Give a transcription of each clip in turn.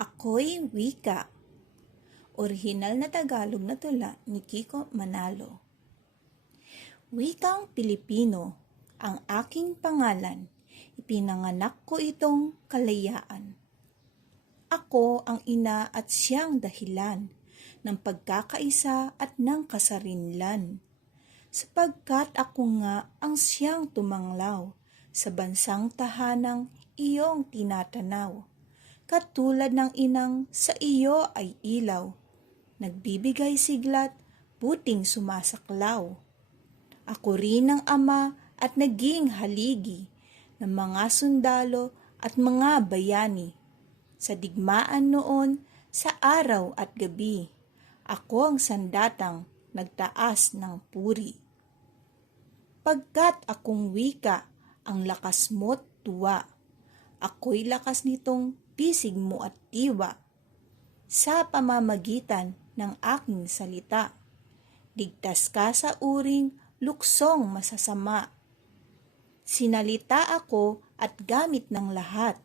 Ako'y Wika. Orihinal na Tagalog na tula ni Kiko Manalo. Wikang Pilipino, ang aking pangalan, ipinanganak ko itong kalayaan. Ako ang ina at siyang dahilan ng pagkakaisa at ng kasarinlan. Sapagkat ako nga ang siyang tumanglaw sa bansang tahanang iyong tinatanaw. Katulad ng inang sa iyo ay ilaw, nagbibigay siglat, buting sumasaklaw. Ako rin ang ama at naging haligi ng mga sundalo at mga bayani. Sa digmaan noon, sa araw at gabi, ako ang sandatang nagtaas ng puri. Pagkat akong wika, ang lakas mo't tuwa. Ako'y lakas nitong pisig mo at tiwa. Sa pamamagitan ng aking salita, ligtas ka sa uring luksong masasama. Sinalita ako at gamit ng lahat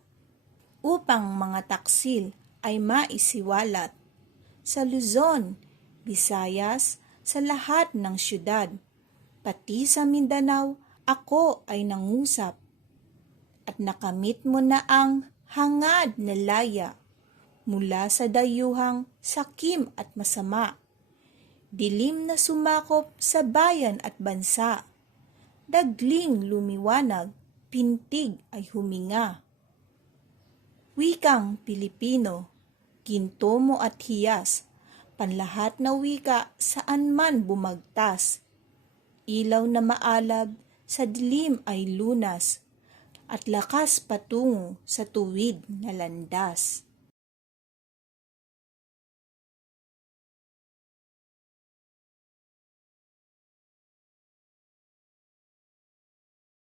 upang mga taksil ay maisiwalat sa Luzon, Visayas, sa lahat ng syudad. Pati sa Mindanao, ako ay nangusap. At nakamit mo na ang hangad na laya mula sa dayuhang sakim at masama. Dilim na sumakop sa bayan at bansa. Dagling lumiwanag, pintig ay huminga. Wikang Pilipino, ginto mo at hiyas, panlahat na wika saan man bumagtas. Ilaw na maalab sa dilim ay lunas, at lakas patungo sa tuwid na landas.